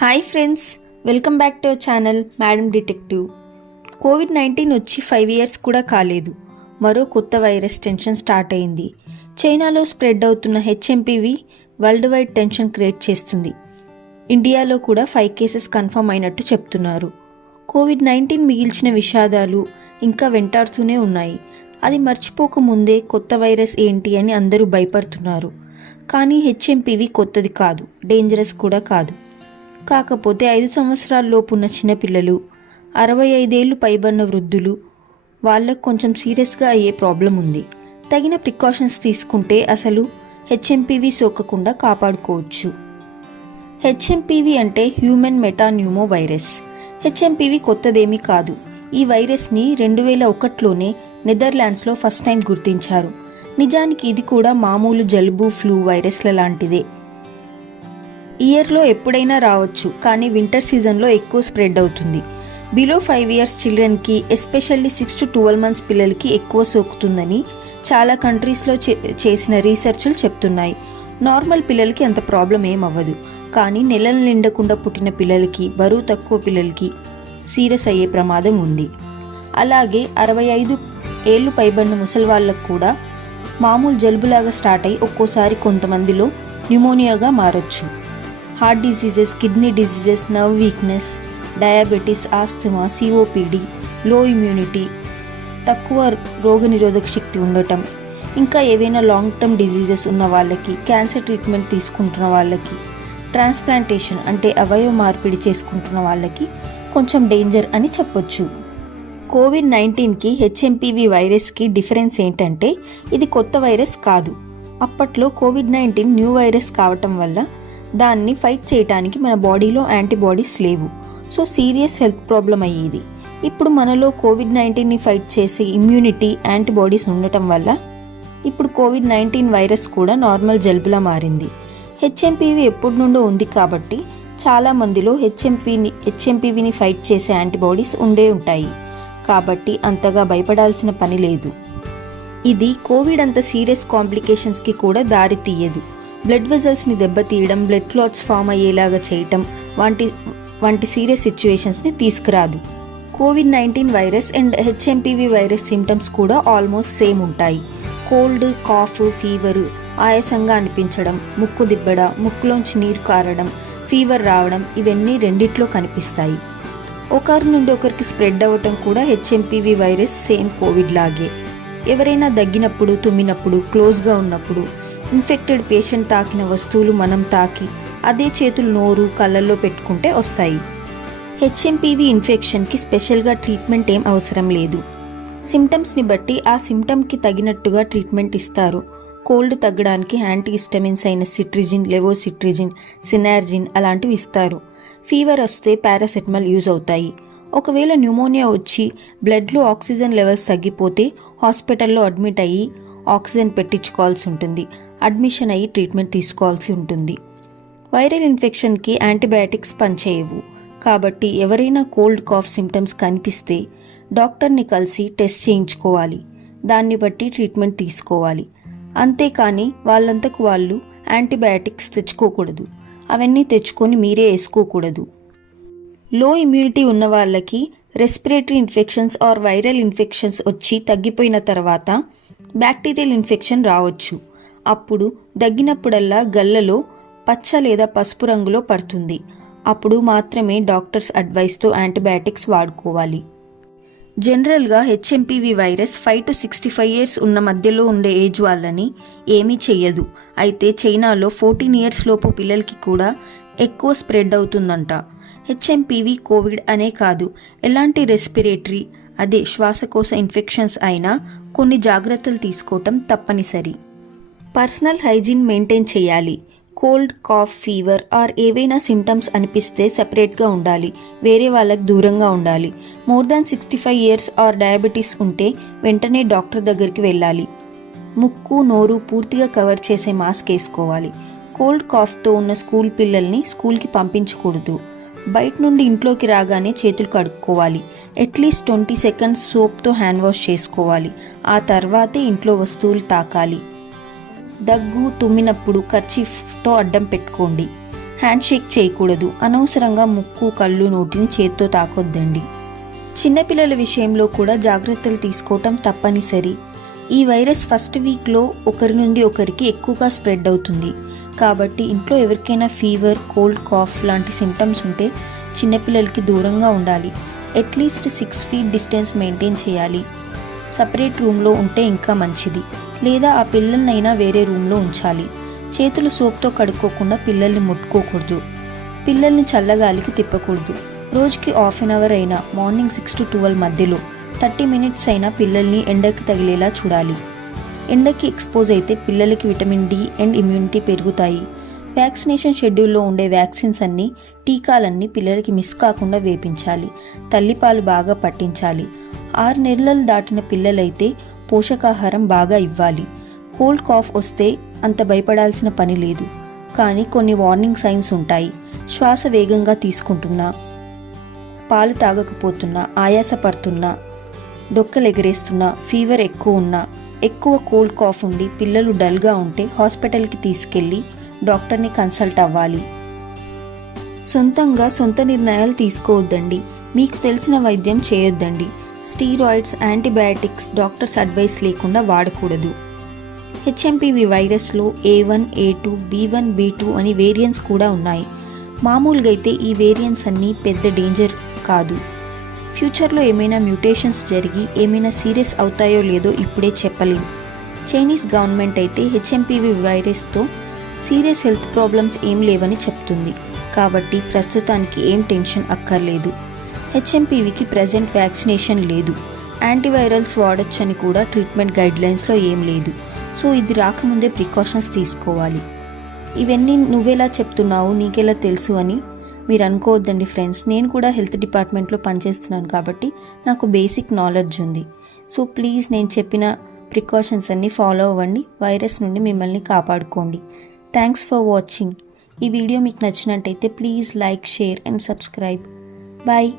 Hi friends welcome back to our channel madam detective Covid nineteen వచ్చి five years కూడా కాలేదు. మరో కొత్త వైరస్ టెన్షన్ స్టార్ట్ అయింది. చైనాలో స్ప్రెడ్ అవుతున్న HMPV world wide tension create చేస్తుంది. ఇండియాలో కూడా ఫైవ్ కేసెస్ కన్ఫర్మ్ అయినట్టు చెప్తున్నారు. కోవిడ్ నైన్టీన్ మిగిల్చిన విషాదాలు ఇంకా వెంటాడుతూనే ఉన్నాయి. అది మర్చిపోక ముందే కొత్త వైరస్ ఏంటి అని అందరూ భయపడుతున్నారు. కానీ హెచ్ఎంపీవి కొత్తది కాదు డేంజరస్ కూడా కాదు. కాకపోతే ఐదు సంవత్సరాల్లోపు ఉన్న చిన్నపిల్లలు అరవై ఐదేళ్ళు పైబడిన వృద్ధులు వాళ్ళకు కొంచెం సీరియస్గా అయ్యే ప్రాబ్లం ఉంది. తగిన ప్రికాషన్స్ తీసుకుంటే అసలు హెచ్ఎంపీవి సోకకుండా కాపాడుకోవచ్చు. హెచ్ఎంపీవి అంటే హ్యూమన్ మెటాన్యూమో వైరస్ హెచ్ఎంపీవి కొత్తదేమీ కాదు. ఈ వైరస్ని రెండు వేల ఒకటిలోనే నెదర్లాండ్స్లో ఫస్ట్ టైం గుర్తించారు. నిజానికి ఇది కూడా మామూలు జలుబు ఫ్లూ వైరస్ల లాంటిదే. ఇయర్లో ఎప్పుడైనా రావచ్చు కానీ వింటర్ సీజన్లో ఎక్కువ స్ప్రెడ్ అవుతుంది. Below five years చిల్డ్రన్కి especially six to twelve months పిల్లలకి ఎక్కువ సోకుతుందని చాలా కంట్రీస్లో చే- చేసిన రీసెర్చ్లు చెప్తున్నాయి. నార్మల్ పిల్లలకి అంత ప్రాబ్లం ఏం అవ్వదు కానీ నెలలు నిండకుండా పుట్టిన పిల్లలకి బరువు తక్కువ పిల్లలకి సీరియస్ అయ్యే ప్రమాదం ఉంది. అలాగే అరవై ఐదు ఏళ్ళు పైబడిన ముసలి వాళ్ళకు కూడా మామూలు జలుబులాగా స్టార్ట్ అయ్యి ఒక్కోసారి కొంతమందిలో న్యూమోనియాగా మారొచ్చు. Heart diseases kidney diseases nerve weakness diabetes asthma COPD లో ఇమ్యూనిటీ తక్కువ రోగనిరోధక శక్తి ఉండటం ఇంకా ఏవైనా లాంగ్ టర్మ్ డిజీజెస్ ఉన్న వాళ్ళకి క్యాన్సర్ ట్రీట్మెంట్ తీసుకుంటున్న వాళ్ళకి ట్రాన్స్ప్లాంటేషన్ అంటే అవయవ మార్పిడి చేసుకుంటున్న వాళ్ళకి కొంచెం డేంజర్ అని చెప్పొచ్చు. కోవిడ్ నైన్టీన్కి హెచ్ఎంపివి వైరస్కి డిఫరెన్స్ ఏంటంటే ఇది కొత్త వైరస్ కాదు. అప్పట్లో కోవిడ్ నైన్టీన్ న్యూ వైరస్ కావటం వల్ల దాన్ని ఫైట్ చేయడానికి మన బాడీలో యాంటీబాడీస్ లేవు. సో సీరియస్ హెల్త్ ప్రాబ్లం అయ్యేది. ఇప్పుడు మనలో కోవిడ్ నైన్టీన్ని ఫైట్ చేసే ఇమ్యూనిటీ యాంటీబాడీస్ ఉండటం వల్ల ఇప్పుడు కోవిడ్ నైన్టీన్ వైరస్ కూడా నార్మల్ జలుబులా మారింది. హెచ్ఎంపీవి ఎప్పటి నుండో ఉంది కాబట్టి చాలా మందిలో హెచ్ఎంపీని హెచ్ఎంపీవిని ఫైట్ చేసే యాంటీబాడీస్ ఉండే ఉంటాయి. కాబట్టి అంతగా భయపడాల్సిన పని లేదు. ఇది కోవిడ్ అంత సీరియస్ కాంప్లికేషన్స్కి కూడా దారి తీయదు. బ్లడ్ వెజల్స్ని దెబ్బతీయడం బ్లడ్ క్లాట్స్ ఫామ్ అయ్యేలాగా చేయటం వంటి వంటి సీరియస్ సిచ్యువేషన్స్ని తీసుకురాదు. Covid nineteen virus and HMPV virus symptoms కూడా ఆల్మోస్ట్ సేమ్ ఉంటాయి. కోల్డ్ కాఫ్ ఫీవరు ఆయాసంగా అనిపించడం ముక్కు దిబ్బడ ముక్కులోంచి నీరు కారడం ఫీవర్ రావడం ఇవన్నీ రెండిట్లో కనిపిస్తాయి. ఒకరి నుండి ఒకరికి స్ప్రెడ్ అవ్వటం కూడా హెచ్ఎంపీవి వైరస్ సేమ్ కోవిడ్ లాగే. ఎవరైనా దగ్గినప్పుడు తుమ్మినప్పుడు క్లోజ్గా ఉన్నప్పుడు ఇన్ఫెక్టెడ్ పేషెంట్ తాకిన వస్తువులు మనం తాకి అదే చేతులు నోరు కళ్ళల్లో పెట్టుకుంటే వస్తాయి. హెచ్ఎంపీవి ఇన్ఫెక్షన్కి స్పెషల్గా ట్రీట్మెంట్ ఏం అవసరం లేదు. సిమ్టమ్స్ని బట్టి ఆ సిమ్టమ్కి తగినట్టుగా ట్రీట్మెంట్ ఇస్తారు. కోల్డ్ తగ్గడానికి యాంటీ హిస్టమిన్స్ అయిన సిట్రిజిన్ లెవోసిట్రిజిన్ సినార్జిన్ అలాంటివి ఇస్తారు. ఫీవర్ వస్తే పారాసెటమాల్ యూజ్ అవుతాయి. ఒకవేళ న్యూమోనియా వచ్చి బ్లడ్లో ఆక్సిజన్ లెవెల్స్ తగ్గిపోతే హాస్పిటల్లో అడ్మిట్ అయ్యి ఆక్సిజన్ పెట్టించుకోవాల్సి ఉంటుంది. అడ్మిషన్ అయ్యి ట్రీట్మెంట్ తీసుకోవాల్సి ఉంటుంది. వైరల్ ఇన్ఫెక్షన్కి యాంటీబయాటిక్స్ పనిచేయవు. కాబట్టి ఎవరైనా కోల్డ్ కాఫ్ సిమ్టమ్స్ కనిపిస్తే డాక్టర్ని కలిసి టెస్ట్ చేయించుకోవాలి. దాన్ని బట్టి ట్రీట్మెంట్ తీసుకోవాలి. అంతేకాని వాళ్ళంతకు వాళ్ళు యాంటీబయాటిక్స్ తెచ్చుకోకూడదు. అవన్నీ తెచ్చుకొని మీరే వేసుకోకూడదు. లో ఇమ్యూనిటీ ఉన్న వాళ్ళకి respiratory infections or viral infections వచ్చి తగ్గిపోయిన తర్వాత బ్యాక్టీరియల్ ఇన్ఫెక్షన్ రావచ్చు. అప్పుడు దగ్గినప్పుడల్లా గల్లలో పచ్చ లేదా పసుపు రంగులో పడుతుంది. అప్పుడు మాత్రమే డాక్టర్స్ అడ్వైస్తో యాంటీబయాటిక్స్ వాడుకోవాలి. జనరల్గా HMPV virus five to sixty five years ఉన్న మధ్యలో ఉండే ఏజ్ వాళ్ళని ఏమీ చెయ్యదు. అయితే చైనాలో ఫోర్టీన్ ఇయర్స్ లోపు పిల్లలకి కూడా ఎక్కువ స్ప్రెడ్ అవుతుందంట. హెచ్ఎంపివి కోవిడ్ అనే కాదు. ఎలాంటి రెస్పిరేటరీ అదే శ్వాసకోశ ఇన్ఫెక్షన్స్ అయినా కొన్ని జాగ్రత్తలు తీసుకోవటం తప్పనిసరి. పర్సనల్ హైజీన్ మెయింటైన్ చేయాలి. కోల్డ్ కాఫ్ ఫీవర్ ఆర్ ఏవైనా సిమ్టమ్స్ అనిపిస్తే సెపరేట్గా ఉండాలి. వేరే వాళ్ళకి దూరంగా ఉండాలి. More than sixty five years or diabetes ఉంటే వెంటనే డాక్టర్ దగ్గరికి వెళ్ళాలి. ముక్కు నోరు పూర్తిగా కవర్ చేసే మాస్క్ వేసుకోవాలి. కోల్డ్ కాఫ్తో ఉన్న స్కూల్ పిల్లల్ని స్కూల్కి పంపించకూడదు. బయట నుండి ఇంట్లోకి రాగానే చేతులు కడుక్కోవాలి. అట్లీస్ట్ ట్వంటీ సెకండ్స్ సోప్తో హ్యాండ్ వాష్ చేసుకోవాలి. ఆ తర్వాతే ఇంట్లో వస్తువులు తాకాలి. దగ్గు తుమ్మినప్పుడు కర్చీఫ్తో అడ్డం పెట్టుకోండి. హ్యాండ్ షేక్ చేయకూడదు. అనవసరంగా ముక్కు కళ్ళు నోటిని చేత్తో తాకొద్దండి. చిన్నపిల్లల విషయంలో కూడా జాగ్రత్తలు తీసుకోవటం తప్పనిసరి. ఈ వైరస్ ఫస్ట్ వీక్లో ఒకరి నుండి ఒకరికి ఎక్కువగా స్ప్రెడ్ అవుతుంది. కాబట్టి ఇంట్లో ఎవరికైనా ఫీవర్ కోల్డ్ కాఫ్ లాంటి సిమ్టమ్స్ ఉంటే చిన్నపిల్లలకి దూరంగా ఉండాలి. At least six feet distance maintain చేయాలి. సపరేట్ రూమ్లో ఉంటే ఇంకా మంచిది. లేదా ఆ పిల్లలనైనా వేరే రూమ్లో ఉంచాలి. చేతులు సోప్తో కడుక్కోకుండా పిల్లల్ని ముట్టుకోకూడదు. పిల్లల్ని చల్లగాలికి తిప్పకూడదు. రోజుకి హాఫ్ అన్ అవర్ అయినా మార్నింగ్ సిక్స్ టు ట్వెల్వ్ మధ్యలో థర్టీ మినిట్స్ అయినా పిల్లల్ని ఎండకి తగిలేలా చూడాలి. ఎండకి ఎక్స్పోజ్ అయితే పిల్లలకి విటమిన్ డి అండ్ ఇమ్యూనిటీ పెరుగుతాయి. వ్యాక్సినేషన్ షెడ్యూల్లో ఉండే వ్యాక్సిన్స్ అన్నీ టీకాలన్నీ పిల్లలకి మిస్ కాకుండా వేపించాలి. తల్లిపాలు బాగా పట్టించాలి. ఆరు నెలలు దాటిన పిల్లలైతే పోషకాహారం బాగా ఇవ్వాలి. కోల్డ్ కాఫ్ వస్తే అంత భయపడాల్సిన పని లేదు. కానీ కొన్ని వార్నింగ్ సైన్స్ ఉంటాయి. శ్వాస వేగంగా తీసుకుంటున్నా పాలు తాగకపోతున్నా ఆయాస పడుతున్నా డొక్కలెగరేస్తున్నా ఫీవర్ ఎక్కువ ఉన్నా ఎక్కువ కోల్డ్ కాఫ్ ఉండి పిల్లలు డల్గా ఉంటే హాస్పిటల్కి తీసుకెళ్ళి డాక్టర్ని కన్సల్ట్ అవ్వాలి. సొంతంగా సొంత నిర్ణయాలు తీసుకోవద్దండి. మీకు తెలిసిన వైద్యం చేయొద్దండి. స్టీరాయిడ్స్ యాంటీబయాటిక్స్ డాక్టర్స్ అడ్వైస్ లేకుండా వాడకూడదు. HMPV వైరస్లో A one A two B one B two అని వేరియంట్స్ కూడా ఉన్నాయి. మామూలుగా అయితే ఈ వేరియంట్స్ అన్నీ పెద్ద డేంజర్ కాదు. ఫ్యూచర్లో ఏమైనా మ్యూటేషన్స్ జరిగి ఏమైనా సీరియస్ అవుతాయో లేదో ఇప్పుడే చెప్పలేం. చైనీస్ గవర్నమెంట్ అయితే హెచ్ఎంపీవి వైరస్తో సీరియస్ హెల్త్ ప్రాబ్లమ్స్ ఏం లేవని చెప్తుంది. కాబట్టి ప్రస్తుతానికి ఏం టెన్షన్ అక్కర్లేదు. హెచ్ఎంపీవీకి ప్రజెంట్ వ్యాక్సినేషన్ లేదు. యాంటీవైరల్స్ వాడొచ్చని కూడా ట్రీట్మెంట్ గైడ్లైన్స్లో ఏం లేదు. సో ఇది రాకముందే ప్రికాషన్స్ తీసుకోవాలి. ఇవన్నీ నువ్వెలా చెప్తున్నావు నీకెలా తెలుసు అని మీరు అనుకోవద్దండి ఫ్రెండ్స్ నేను కూడా హెల్త్ డిపార్ట్మెంట్లో పనిచేస్తున్నాను కాబట్టి నాకు బేసిక్ నాలెడ్జ్ ఉంది. సో ప్లీజ్ నేను చెప్పిన ప్రికాషన్స్ అన్నీ ఫాలో అవ్వండి వైరస్ నుండి మిమ్మల్ని కాపాడుకోండి. Thanks for watching. ఈ వీడియో మీకు నచ్చినట్టయితే please like share and subscribe. Bye.